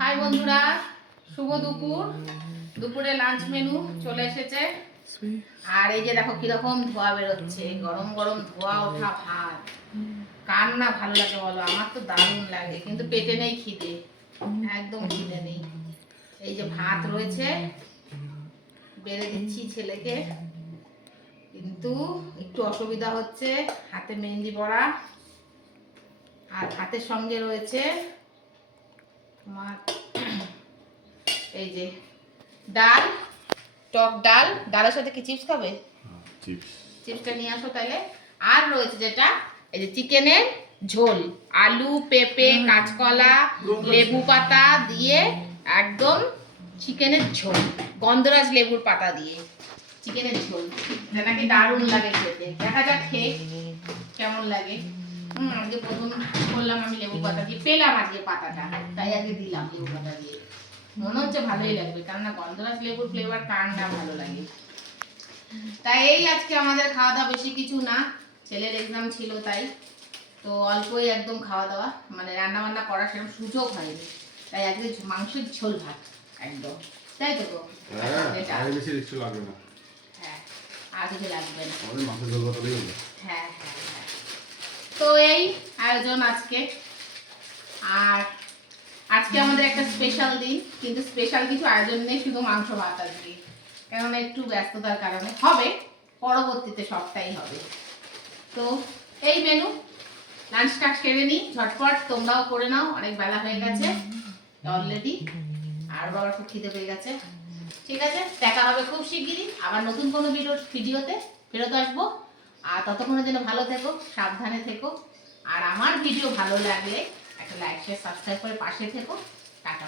High বন্ধুরা, শুভ দুপুর। দুপুরে লাঞ্চ মেনু চলে এসেছে। আর এই যে দেখো কিরকম ধোয়া বেরোচ্ছে, গরম গরম ধোয়া ওঠা ভাত। কার না ভালো লাগে বলো? আমার তো দারুণ লাগে, কিন্তু পেটে নেই খিদে, একদম খিদে নেই। এই যে ভাত রয়েছে, বেড়ে দিচ্ছি ছেলেকে, কিন্তু একটু অসুবিধা হচ্ছে, হাতে মেহেন্দি পড়া। আর ভাতের সঙ্গে রয়েছে তোমার এই যে ডাল, টক ডাল। ডালের সাথে কি চিপস খাবে? চিপসটা নিয়ে আসো তাহলে। আর রয়েছে যেটা, এই যে চিকেনের ঝোল, আলু, পেঁপে, কাঁচকলা, লেবু পাতা দিয়ে একদম চিকেনের ঝোল, গন্ধরাজ লেবুর পাতা দিয়ে চিকেনের ঝোল। এটা নাকি দারুণ লাগে খেতে। দেখা যাক খেয়ে কেমন লাগে। আজকে প্রথম করলাম আমি লেবু পাতা দিয়ে, পেলাম আজকে পাতাটা, তাই আগে দিলাম লেবু পাতা দিয়ে। মনে হচ্ছে ভালোই লাগবে, কেননা গন্ধরাজ লেবুর ফ্লেভার কার না ভালো লাগে। তাই এই আজকে আমাদের খাওয়া দাওয়া, বেশি কিছু না, ছেলের এক্সাম ছিল তাই তো অল্পই একদম খাওয়া দাওয়া, মানে রান্না বান্না করার সেরকম সুযোগ হয়নি। তাই আজকে মাংসের ঝোল ভাত একদম, তাই তো গো? হ্যাঁ, আর কিছু লাগবে না। হ্যাঁ, আর কিছু লাগবে না। হ্যাঁ হ্যাঁ হ্যাঁ। তো এই আয়োজন আজকে। আর আজকে আমাদের একটা স্পেশাল দিন, কিন্তু স্পেশাল কিছু আয়োজন নেই, শুধু মাংস ভাত আজকে, কেননা একটু ব্যস্ততার কারণে। হবে পরবর্তীতে, সবটাই হবে। তো এই মেনু, লাঞ্চটা সেরে নিই ঝটপট, তোমরাও করে নাও, অনেক বেলা হয়ে গেছে অলরেডি, আর বাবার খুব খিদে পেয়ে গেছে। ঠিক আছে, দেখা হবে খুব শিগগিরই আবার নতুন কোনো ভিডিওতে ফেরত আসবো। আর ততক্ষণের জন্য ভালো থেকো, সাবধানে থেকো। আর আমার ভিডিও ভালো লাগলে একটা লাইক, শেয়ার, সাবস্ক্রাইব করে পাশে থেকো। টাটা।